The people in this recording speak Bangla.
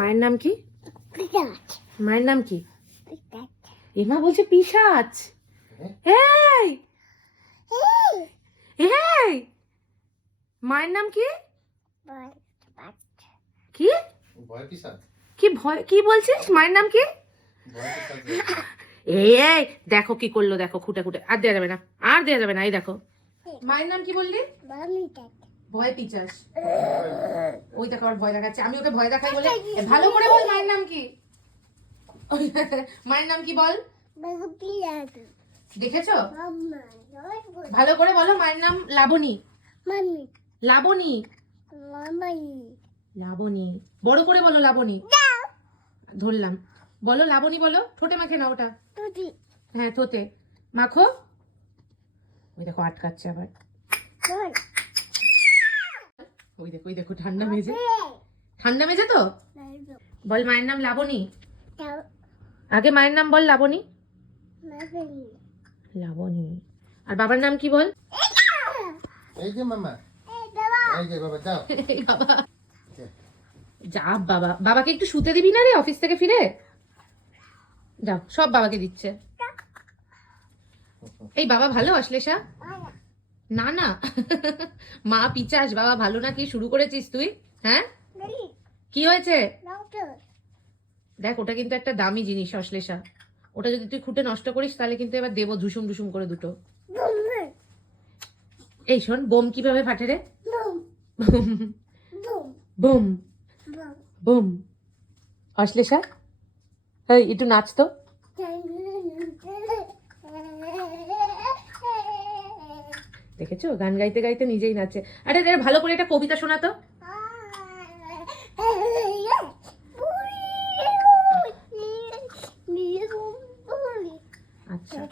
মায়ের নাম কি? মায়ের নাম কি? এমা বলছে পিশাচ। এই এই মায়ের নাম কি? কি কি ভয় কি বলছিস? মায়ের নাম কি? এই দেখো কি করলো, দেখো খুঁটে খুঁটে। আর দেওয়া যাবে না, আর দেওয়া যাবে না। এই দেখো মায়ের নাম কি বললি? ভয় পিচাস। ওই দেখো আর ভয় দেখাচ্ছে। আমি ওকে ভয় দেখাই বলে। ভালো করে বল মায়ের নাম কি? মায়ের নাম কি বল? দেখেছো? ভালো করে বলো। মায়ের নাম লাবণী। লাবণী। লাবণী। বড় করে বলো লাবণী। ধরলাম। বলো লাবণী বলো। ঠোঁটে মাখে না ওটা। হ্যাঁ ঠোঁটে মাখো। ওই দেখো আটকাচ্ছে আবার। ওই দেখো ওই দেখো ঠান্ডা মেজে। ঠান্ডা মেজে তো। বল মায়ের নাম লাবণী। আগে মায়ের নাম বল লাবণী। লাবণী। আর বাবার নাম কি বল? এই যে মামা। এই যে বাবা যাও। এই বাবা। যা বাবা। বাবাকে একটু শুতে দিবি না রে অফিস থেকে ফিরে? যাও সব বাবাকে দিচ্ছে। এই বাবা ভালো অশ্লেষা? না না। মা পিচাস, বাবা ভালো না। কি শুরু করেছিস তুই? হ্যাঁ কি হয়েছে? দেখ ওটা কিন্তু একটা দামি জিনিস অশ্লেষা। ওটা যদি তুই খুঁটে নষ্ট করিস তাহলে কিন্তু এবার দেবো ঝুসুম ঝুসুম করে দুটো। এই শোন, বোম কিভাবে ফাটে রে? Bomb bomb. অশ্লেষা এই একটু নাচ তো। দেখেছো গান গাইতে গাইতে নিজেই নাচে। আরে ভালো করে একটা কবিতা শোনা তো। আচ্ছা